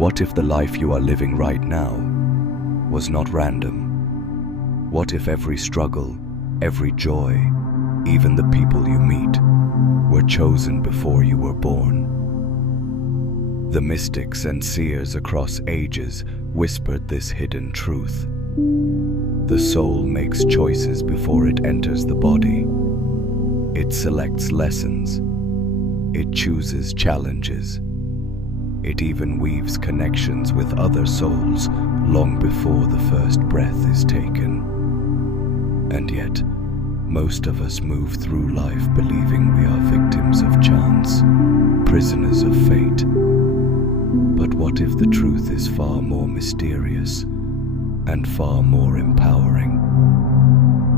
What if the life you are living right now was not random? What if every struggle, every joy, even the people you meet, were chosen before you were born? The mystics and seers across ages whispered this hidden truth. The soul makes choices before it enters the body. It selects lessons. It chooses challenges. It even weaves connections with other souls long before the first breath is taken. And yet, most of us move through life believing we are victims of chance, prisoners of fate. But what if the truth is far more mysterious and far more empowering?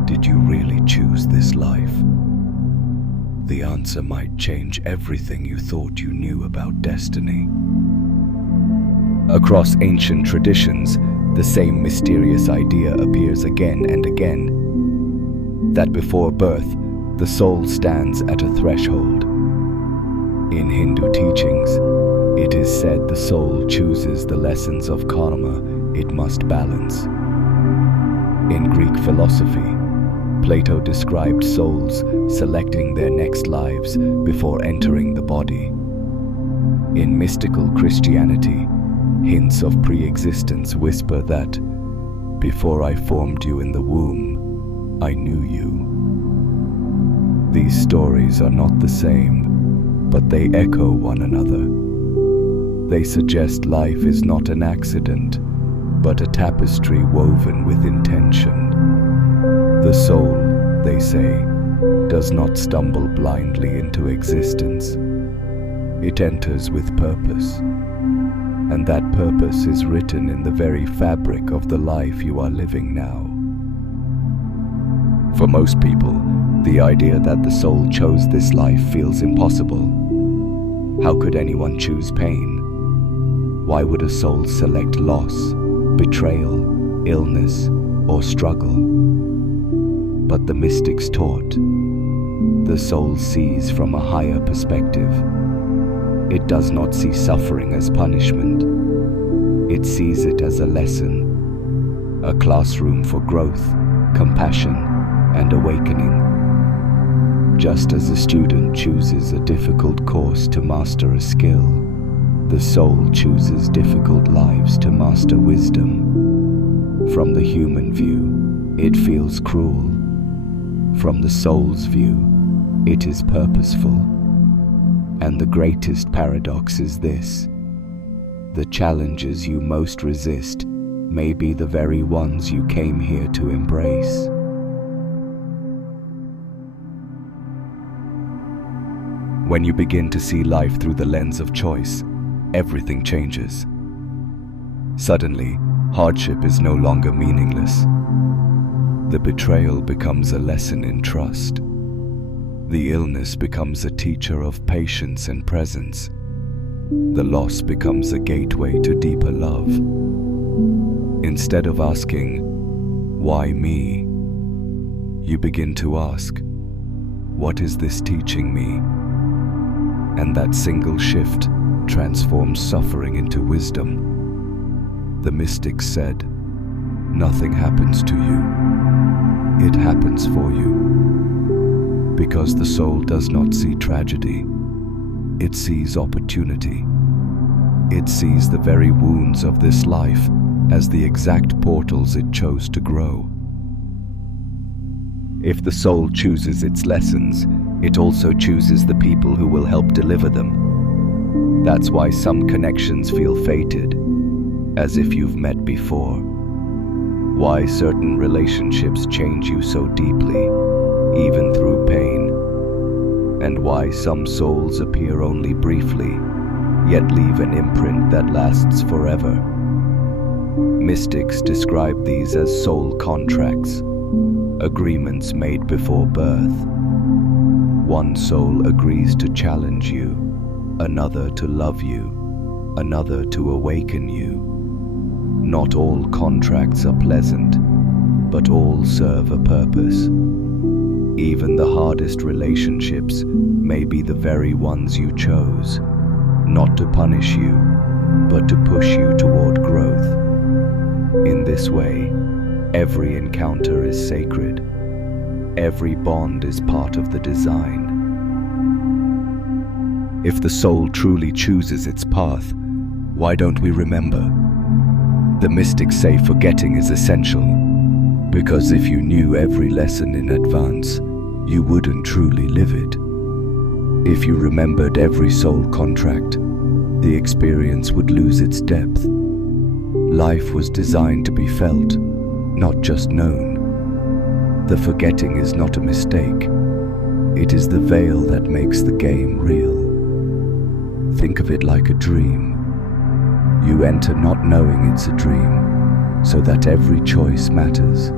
Did you really choose this life? The answer might change everything you thought you knew about destiny. Across ancient traditions, the same mysterious idea appears again and again, that before birth, the soul stands at a threshold. In Hindu teachings, it is said the soul chooses the lessons of karma it must balance. In Greek philosophy, Plato described souls selecting their next lives before entering the body. In mystical Christianity, hints of pre-existence whisper that, before I formed you in the womb, I knew you. These stories are not the same, but they echo one another. They suggest life is not an accident, but a tapestry woven with intention. The soul, they say, does not stumble blindly into existence. It enters with purpose, and that purpose is written in the very fabric of the life you are living now. For most people, the idea that the soul chose this life feels impossible. How could anyone choose pain? Why would a soul select loss, betrayal, illness, or struggle? But the mystics taught, the soul sees from a higher perspective. It does not see suffering as punishment. It sees it as a lesson, a classroom for growth, compassion, and awakening. Just as a student chooses a difficult course to master a skill, the soul chooses difficult lives to master wisdom. From the human view, it feels cruel. From the soul's view, it is purposeful. And the greatest paradox is this: the challenges you most resist may be the very ones you came here to embrace. When you begin to see life through the lens of choice, everything changes. Suddenly, hardship is no longer meaningless. The betrayal becomes a lesson in trust. The illness becomes a teacher of patience and presence. The loss becomes a gateway to deeper love. Instead of asking, "Why me?" you begin to ask, "What is this teaching me?" And that single shift transforms suffering into wisdom. The mystics said, "Nothing happens to you. It happens for you." Because the soul does not see tragedy. It sees opportunity. It sees the very wounds of this life as the exact portals it chose to grow. If the soul chooses its lessons, it also chooses the people who will help deliver them. That's why some connections feel fated, as if you've met before. Why certain relationships change you so deeply, even through pain. And why some souls appear only briefly, yet leave an imprint that lasts forever. Mystics describe these as soul contracts, agreements made before birth. One soul agrees to challenge you, another to love you, another to awaken you. Not all contracts are pleasant, but all serve a purpose. Even the hardest relationships may be the very ones you chose, not to punish you, but to push you toward growth. In this way, every encounter is sacred. Every bond is part of the design. If the soul truly chooses its path, why don't we remember? The mystics say forgetting is essential, because if you knew every lesson in advance, you wouldn't truly live it. If you remembered every soul contract, the experience would lose its depth. Life was designed to be felt, not just known. The forgetting is not a mistake. It is the veil that makes the game real. Think of it like a dream. You enter not knowing it's a dream, so that every choice matters,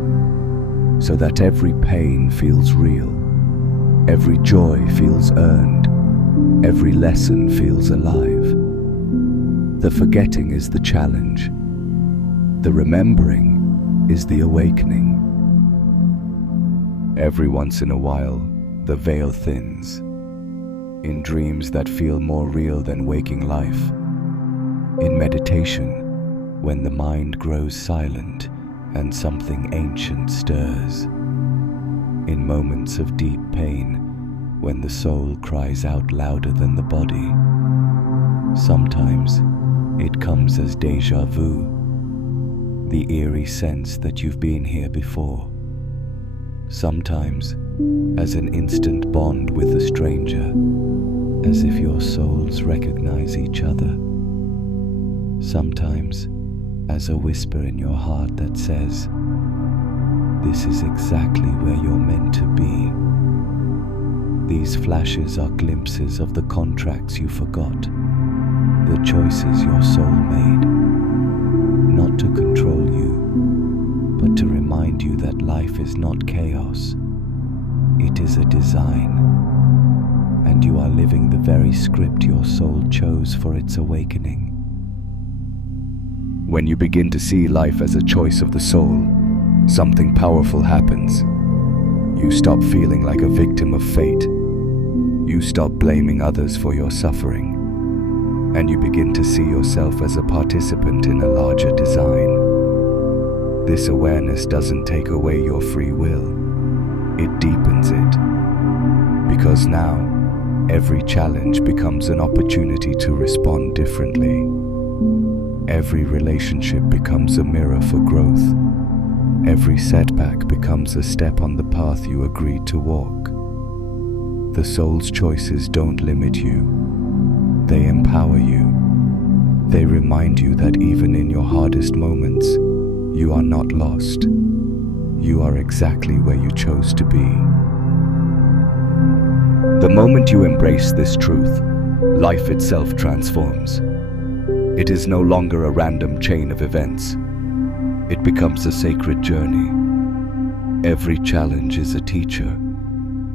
so that every pain feels real, every joy feels earned, every lesson feels alive. The forgetting is the challenge. The remembering is the awakening. Every once in a while, the veil thins. In dreams that feel more real than waking life. In meditation, when the mind grows silent and something ancient stirs. In moments of deep pain, when the soul cries out louder than the body. Sometimes it comes as déjà vu, the eerie sense that you've been here before. Sometimes as an instant bond with a stranger, as if your souls recognize each other. Sometimes as a whisper in your heart that says, "This is exactly where you're meant to be." These flashes are glimpses of the contracts you forgot, the choices your soul made, not to control you, but to remind you that life is not chaos. It is a design, and you are living the very script your soul chose for its awakening. When you begin to see life as a choice of the soul, something powerful happens. You stop feeling like a victim of fate. You stop blaming others for your suffering, and you begin to see yourself as a participant in a larger design. This awareness doesn't take away your free will, it deepens it. Because now, every challenge becomes an opportunity to respond differently. Every relationship becomes a mirror for growth. Every setback becomes a step on the path you agreed to walk. The soul's choices don't limit you. They empower you. They remind you that even in your hardest moments, you are not lost. You are exactly where you chose to be. The moment you embrace this truth, life itself transforms. It is no longer a random chain of events. It becomes a sacred journey. Every challenge is a teacher.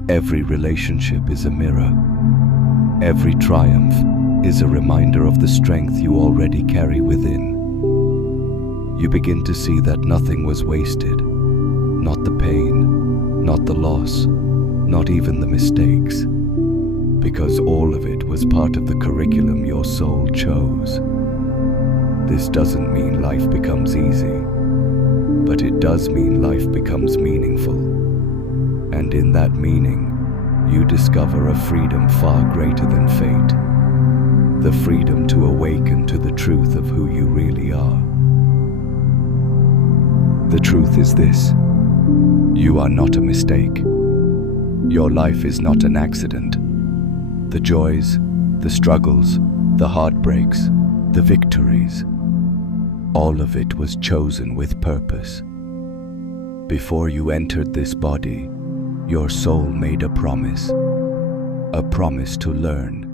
Every relationship is a mirror. Every triumph is a reminder of the strength you already carry within. You begin to see that nothing was wasted. Not the pain, not the loss, not even the mistakes. Because all of it was part of the curriculum your soul chose. This doesn't mean life becomes easy, but it does mean life becomes meaningful. And in that meaning, you discover a freedom far greater than fate. The freedom to awaken to the truth of who you really are. The truth is this: you are not a mistake. Your life is not an accident. The joys, the struggles, the heartbreaks, the victories, all of it was chosen with purpose. Before you entered this body, your soul made a promise to learn,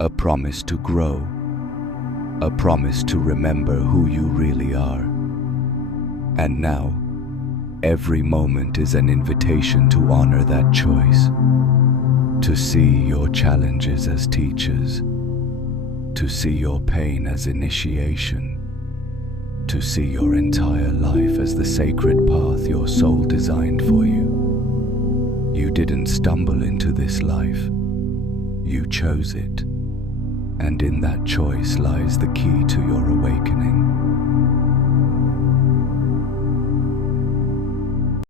a promise to grow, a promise to remember who you really are. And now, every moment is an invitation to honor that choice, to see your challenges as teachers, to see your pain as initiation, to see your entire life as the sacred path your soul designed for you. You didn't stumble into this life. You chose it. And in that choice lies the key to your awakening.